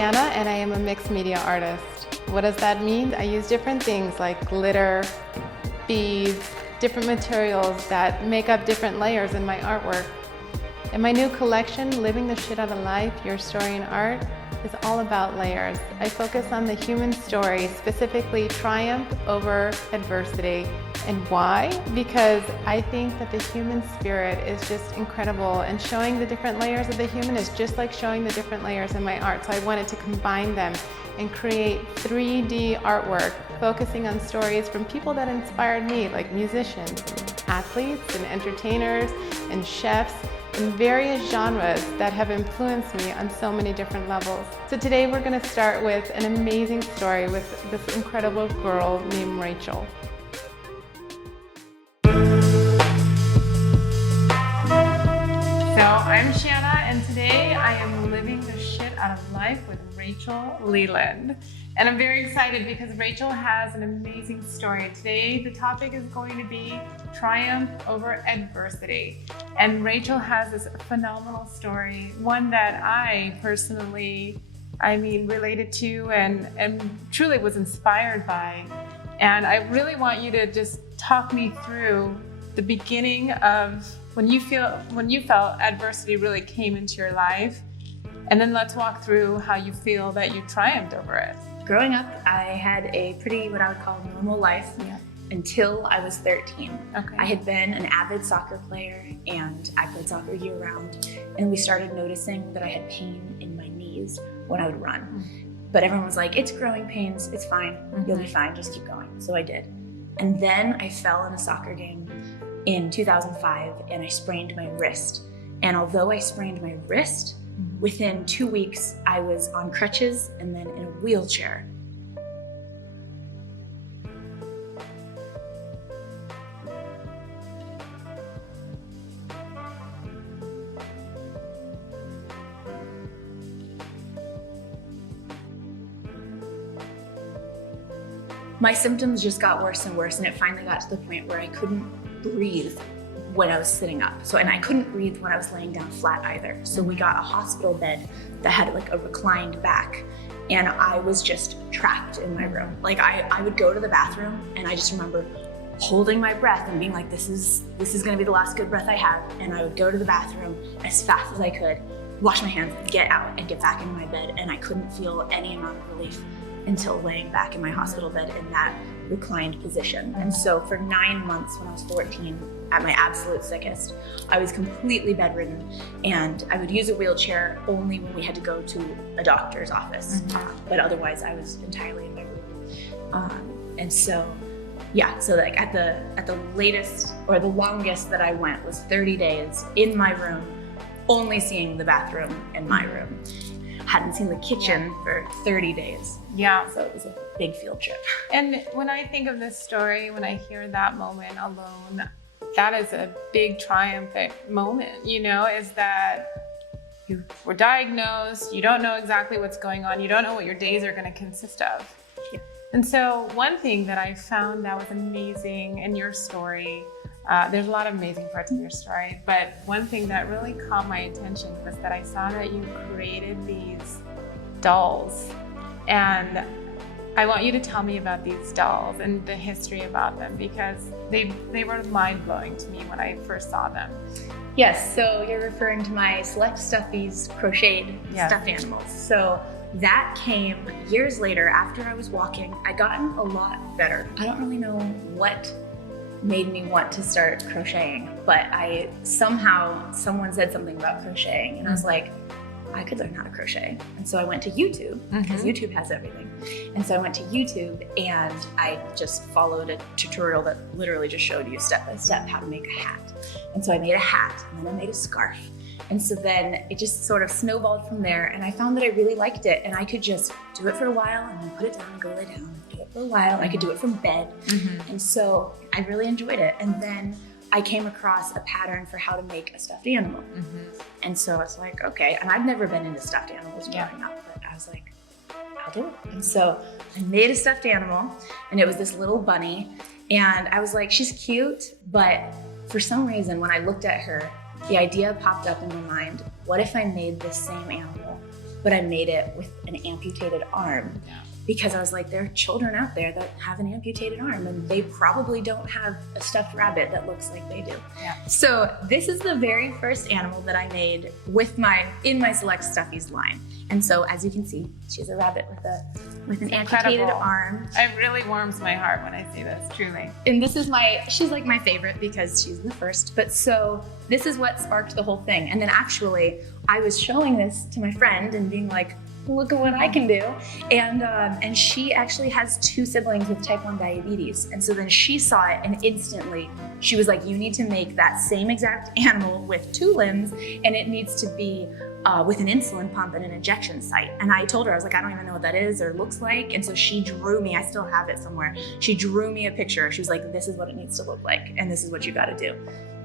Shanna and I am a mixed media artist. What does that mean? I use different things like glitter, beads, different materials that make up different layers in my artwork. In my new collection, Living the Shit Out of Life, Your Story in Art, is all about layers. I focus on the human story, specifically triumph over adversity. And why? Because I think that the human spirit is just incredible, and showing the different layers of the human is just like showing the different layers in my art. So I wanted to combine them and create 3D artwork, focusing on stories from people that inspired me, like musicians, athletes, and entertainers, and chefs, in various genres that have influenced me on so many different levels. So today we're going to start with an amazing story with this incredible girl named Rachel. So I'm Shanna, and today I am living the shit out of life with Rachel Leland. And I'm very excited because Rachel has an amazing story. Today the topic is going to be triumph over adversity. And Rachel has this phenomenal story, one that I personally, related to and truly was inspired by. And I really want you to just talk me through the beginning of when you felt adversity really came into your life. And then let's walk through how you feel that you triumphed over it. Growing up, I had a pretty, what I would call, normal life until I was 13. Okay. I had been an avid soccer player and I played soccer year round. And we started noticing that I had pain in my knees when I would run. Mm-hmm. But everyone was like, it's growing pains, it's fine, you'll be fine, just keep going. So I did. And then I fell in a soccer game in 2005 and I sprained my wrist. And although I sprained my wrist, within 2 weeks, I was on crutches and then in a wheelchair. My symptoms just got worse and worse, and it finally got to the point where I couldn't breathe when I was sitting up. And I couldn't breathe when I was laying down flat either. So we got a hospital bed that had like a reclined back, and I was just trapped in my room. Like I would go to the bathroom and I just remember holding my breath and being like, this is gonna be the last good breath I have. And I would go to the bathroom as fast as I could, wash my hands, get out and get back into my bed. And I couldn't feel any amount of relief until laying back in my hospital bed in that reclined position. And so for 9 months when I was 14, at my absolute sickest, I was completely bedridden, and I would use a wheelchair only when we had to go to a doctor's office. But otherwise I was entirely in my room. And so, so like at the latest or the longest that I went was 30 days in my room, only seeing the bathroom in my room. Hadn't seen the kitchen for 30 days. Yeah. So it was a big field trip. And when I think of this story, when I hear that moment alone, that is a big triumphant moment, is that you were diagnosed, you don't know exactly what's going on, you don't know what your days are going to consist of. Yeah. And so one thing that I found that was amazing in your story, there's a lot of amazing parts of your story, but one thing that really caught my attention was that I saw that you created these dolls. And I want you to tell me about these dolls and the history about them, because they were mind-blowing to me when I first saw them. Yes, so you're referring to my Select Stuffies crocheted stuffed animals. So that came years later after I was walking. I'd gotten a lot better. I don't really know what made me want to start crocheting, but someone said something about crocheting, and I was like, I could learn how to crochet. And so I went to YouTube, because YouTube has everything. And so I went to YouTube and I just followed a tutorial that literally just showed you step by step how to make a hat. And so I made a hat, and then I made a scarf. And so then it just sort of snowballed from there, and I found that I really liked it, and I could just do it for a while and then put it down and go lay down, do it for a while, and I could do it from bed. And so I really enjoyed it. And then I came across a pattern for how to make a stuffed animal. And so I was like, okay, and I've never been into stuffed animals growing up, but I was like, I'll do it. And so I made a stuffed animal, and it was this little bunny, and I was like, she's cute, but for some reason when I looked at her, the idea popped up in my mind, what if I made this same animal but I made it with an amputated arm. Yeah. Because I was like, there are children out there that have an amputated arm and they probably don't have a stuffed rabbit that looks like they do. Yeah. So this is the very first animal that I made in my Select Stuffies line. And so as you can see, she's a rabbit with an amputated arm. It really warms my heart when I see this, truly. And this is she's like my favorite because she's the first. But so this is what sparked the whole thing. And then actually I was showing this to my friend and being like, look at what I can do. And she actually has 2 siblings with type 1 diabetes. And so then she saw it and instantly she was like, you need to make that same exact animal with 2 limbs and it needs to be with an insulin pump and an injection site. And I told her, I was like, I don't even know what that is or looks like. And so she drew me, I still have it somewhere. She drew me a picture. She was like, this is what it needs to look like. And this is what you got to do.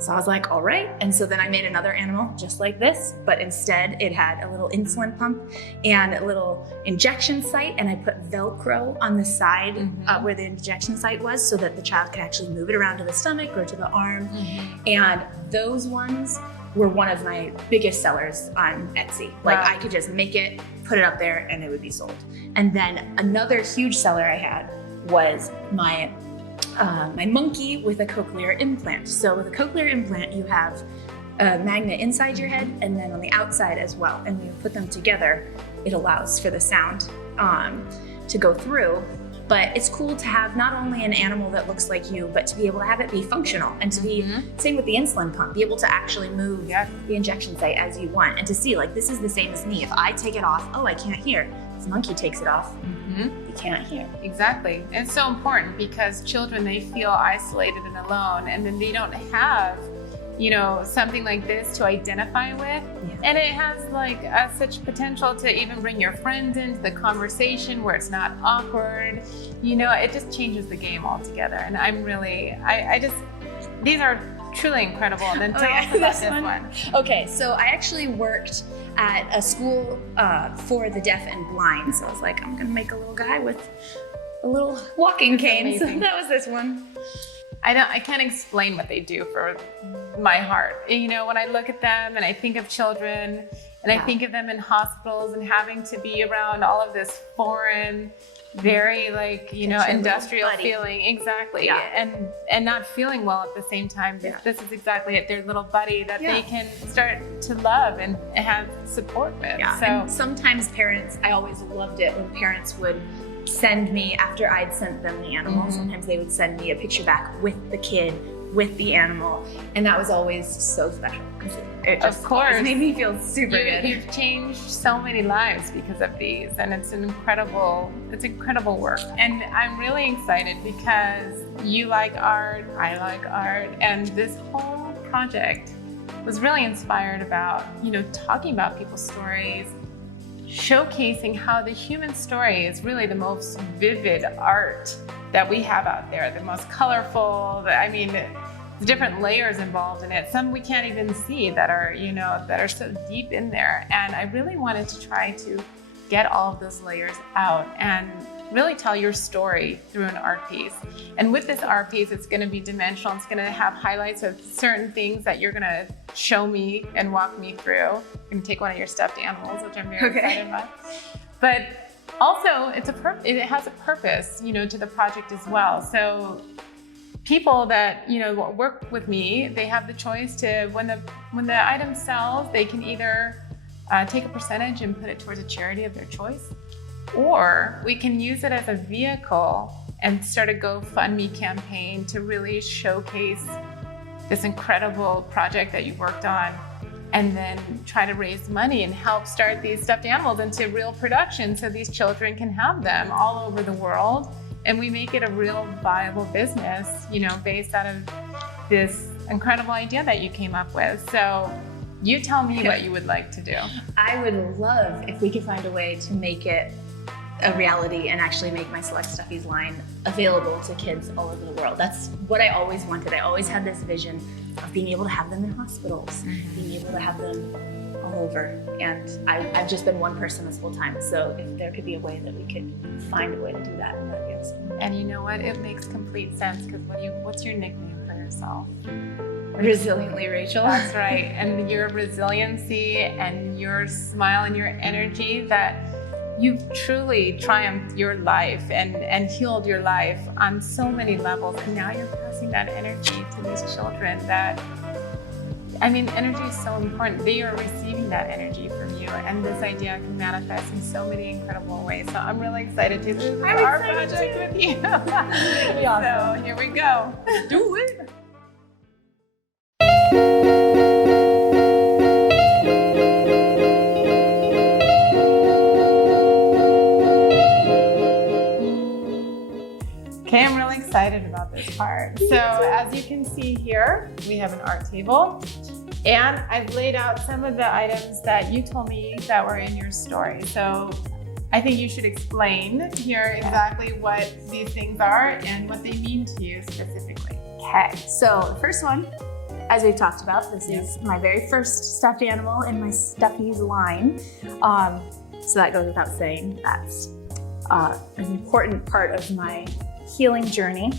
So I was like, all right. And so then I made another animal just like this, but instead it had a little insulin pump and a little injection site. And I put Velcro on the side where the injection site was so that the child could actually move it around to the stomach or to the arm. And those ones were one of my biggest sellers on Etsy. Like I could just make it, put it up there and it would be sold. And then another huge seller I had was my monkey with a cochlear implant. So with a cochlear implant, you have a magnet inside your head and then on the outside as well. And when you put them together, it allows for the sound to go through. But it's cool to have not only an animal that looks like you, but to be able to have it be functional and to be, same with the insulin pump, be able to actually move the injection site as you want and to see like, this is the same as me. If I take it off, oh, I can't hear. If the monkey takes it off, you can't hear. Exactly. It's so important because children, they feel isolated and alone and then they don't have, you know, something like this to identify with. And it has like such potential to even bring your friends into the conversation where it's not awkward. You know, it just changes the game altogether. And I'm really, these are truly incredible. And then tell us about this one. Okay, so I actually worked at a school for the deaf and blind. So I was like, I'm gonna make a little guy with a little walking cane. So that was this one. I can't explain what they do for my heart. You know, when I look at them and I think of children and I think of them in hospitals and having to be around all of this foreign, very like, you know, industrial feeling. Exactly. And not feeling well at the same time. This is exactly it. Their little buddy that they can start to love and have support with. So and sometimes parents, I always loved it when parents would send me, after I'd sent them the animal, sometimes they would send me a picture back with the kid, with the animal. And that was always so special. It just always made me feel super good. You've changed so many lives because of these, and it's incredible work. And I'm really excited because you like art, I like art, and this whole project was really inspired about, you know, talking about people's stories, showcasing how the human story is really the most vivid art that we have out there, the most colorful. I mean, the different layers involved in it. Some we can't even see that are, you know, that are so deep in there. And I really wanted to try to get all of those layers out and really tell your story through an art piece. And with this art piece, it's going to be dimensional. It's going to have highlights of certain things that you're going to show me and walk me through. I'm going to take one of your stuffed animals, which I'm very excited about. But also, it has a purpose, you know, to the project as well. So people that, you know, work with me, they have the choice to, when the item sells, they can either take a percentage and put it towards a charity of their choice, or we can use it as a vehicle and start a GoFundMe campaign to really showcase this incredible project that you worked on, and then try to raise money and help start these stuffed animals into real production so these children can have them all over the world. And we make it a real viable business, you know, based out of this incredible idea that you came up with. So you tell me what you would like to do. I would love if we could find a way to make it a reality and actually make my Select Stuffies line available to kids all over the world. That's what I always wanted. I always had this vision of being able to have them in hospitals, being able to have them all over. And I've just been one person this whole time. So if there could be a way that we could find a way to do that, that'd be awesome. And you know what? It makes complete sense, because what's your nickname for yourself? Resiliently, Rachel. That's right. And your resiliency and your smile and your energy, that you've truly triumphed your life and healed your life on so many levels. And now you're passing that energy to these children that, I mean, energy is so important. They are receiving that energy from you. And this idea can manifest in so many incredible ways. So I'm really excited to do our project with you. So here we go. Do it. Okay, I'm really excited about this part. So as you can see here, we have an art table, and I've laid out some of the items that you told me that were in your story. So I think you should explain here exactly what these things are and what they mean to you specifically. Okay, so the first one, as we've talked about, this is my very first stuffed animal in my Stuffies line. So that goes without saying. That's an important part of my healing journey.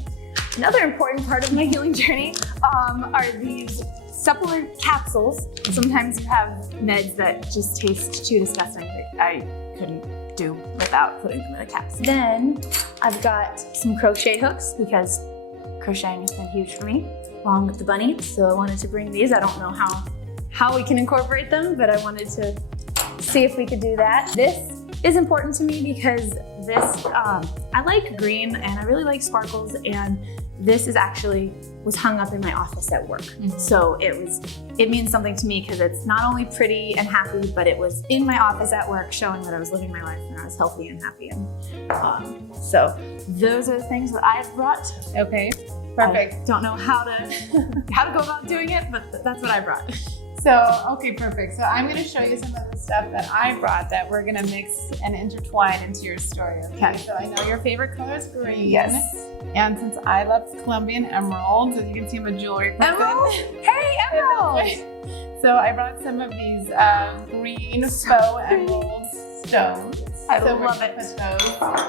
Another important part of my healing journey are these supplement capsules. Sometimes you have meds that just taste too disgusting. I couldn't do without putting them in a capsule. Then I've got some crochet hooks because crocheting has been huge for me, along with the bunnies. So I wanted to bring these. I don't know how we can incorporate them, but I wanted to see if we could do that. This is important to me because this, I like green and I really like sparkles, and this was hung up in my office at work. So it means something to me because it's not only pretty and happy, but it was in my office at work showing that I was living my life and I was healthy and happy. And so those are the things that I've brought. Okay, perfect. I don't know how to go about doing it, but that's what I brought. So, okay, perfect. So I'm going to show you some of the stuff that I brought that we're going to mix and intertwine into your story. Okay. So I know your favorite color is green. Yes. And since I love Colombian emeralds, as you can see, I'm a jewelry person. Emerald? Hey, emerald! So I brought some of these green faux emerald stones. I so love we're it. gonna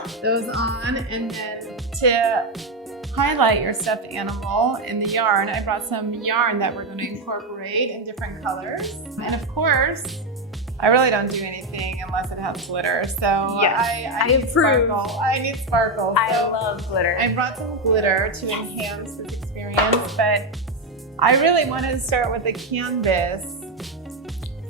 put those on, and then to highlight your stuffed animal in the yarn, I brought some yarn that we're going to incorporate in different colors. And of course, I really don't do anything unless it has glitter. So yes, I need approve. Sparkle. I need sparkle. I So love glitter. I brought some glitter to enhance this experience, but I really wanted to start with the canvas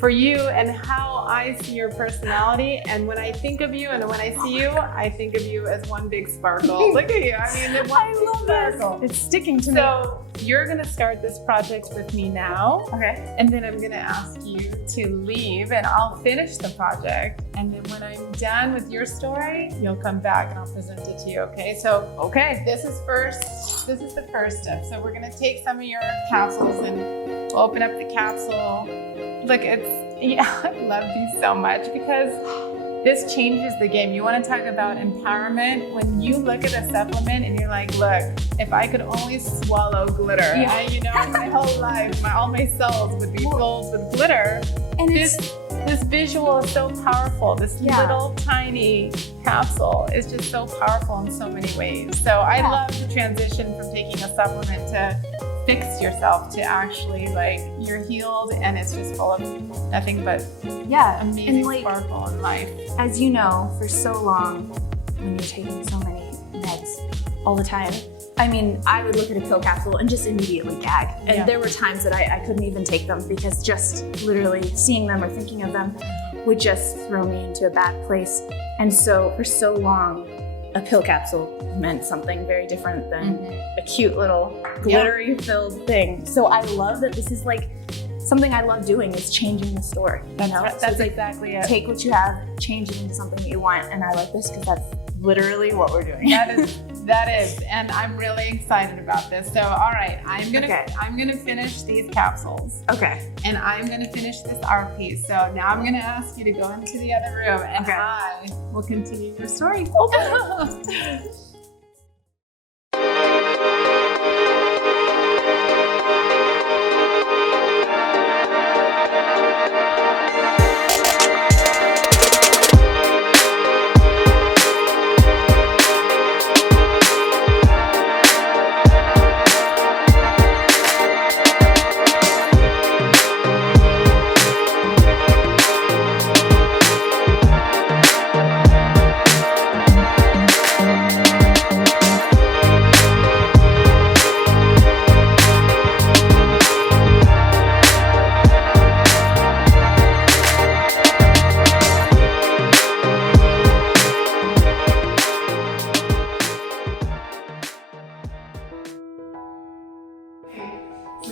for you and how I see your personality. And when I think of you and when I see you, I think of you as one big sparkle. Look at you. I mean, I love sparkle. this. It's sticking to me. So you're going to start this project with me now. Okay. And then I'm going to ask you to leave and I'll finish the project. And then when I'm done with your story, you'll come back and I'll present it to you. Okay. So, this is the first step. So we're going to take some of your capsules and we'll open up the capsule. Look, I love these so much because this changes the game. You want to talk about empowerment. When you look at a supplement and you're like, look, if I could only swallow glitter, my whole life, all my cells would be filled with glitter. And this visual is so powerful. This little tiny capsule is just so powerful in so many ways. So I love the transition from taking a supplement to fix yourself to actually you're healed and it's just full of nothing but amazing sparkle in life. As you know, for so long, when you're taking so many meds all the time, I mean, I would look at a pill capsule and just immediately gag. And there were times that I couldn't even take them because just literally seeing them or thinking of them would just throw me into a bad place. And so for so long, a pill capsule meant something very different than a cute little glittery filled thing. So I love that this is something I love doing is changing the story. That's exactly it. Take what you have, change it into something that you want. And I like this because that's literally what we're doing. That is, and I'm really excited about this. So, all right, I'm gonna finish these capsules. Okay. And I'm gonna finish this art piece. So now I'm gonna ask you to go into the other room, and I will continue your story.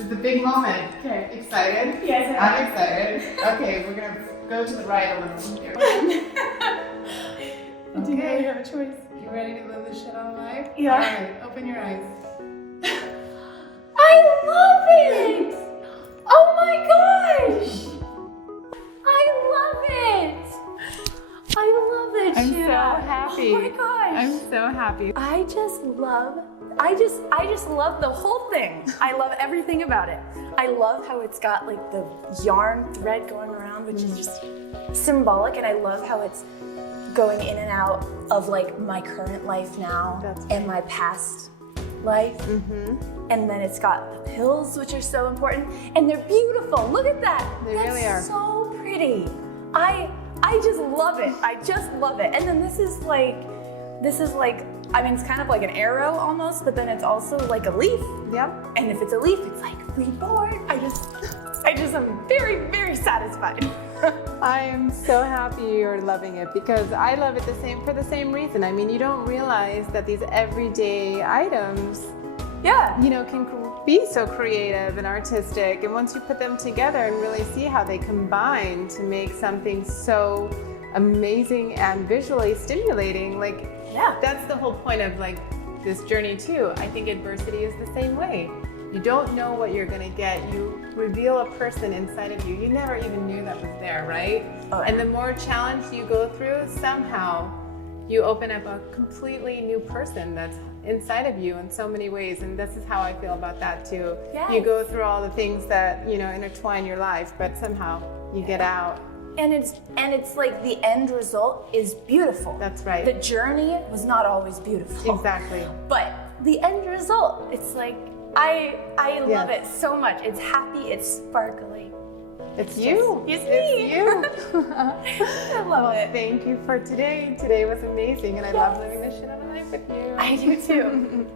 is the big moment. Okay, excited? Yes, I'm excited. Okay, we're gonna go to the right a little here. Do you really have a choice? You ready to live this shit on life? Yeah. All right, open your eyes. I love it! Oh my gosh! I love it! I love it, I'm so Shanna. happy. Oh my gosh! I'm so happy. I just love the whole thing. I love everything about it. I love how it's got like the yarn thread going around, which is just symbolic, and I love how it's going in and out of like my current life now and my past life. And then it's got the pills, which are so important, and they're beautiful. Look at that. They really are. So pretty. I just love it. I just love it. And then this is like, I mean, it's kind of like an arrow almost, but then it's also like a leaf. Yep. And if it's a leaf, it's like reborn. I just am very, very satisfied. I am so happy you're loving it because I love it for the same reason. I mean, you don't realize that these everyday items, can be so creative and artistic. And once you put them together and really see how they combine to make something so amazing and visually stimulating, that's the whole point of like this journey too. I think adversity is the same way. You don't know what you're gonna get. You reveal a person inside of you. You never even knew that was there, right? Oh, yeah. And the more challenge you go through, somehow you open up a completely new person that's inside of you in so many ways. And this is how I feel about that too. Yes. You go through all the things that, intertwine your life, but somehow you get out. And it's like the end result is beautiful. That's right. The journey was not always beautiful. Exactly. But the end result, it's like, I love it so much. It's happy, it's sparkly. It's you. It's me. It's you. I love it. Thank you for today. Today was amazing, and I love living this shit out of life with you. I do too.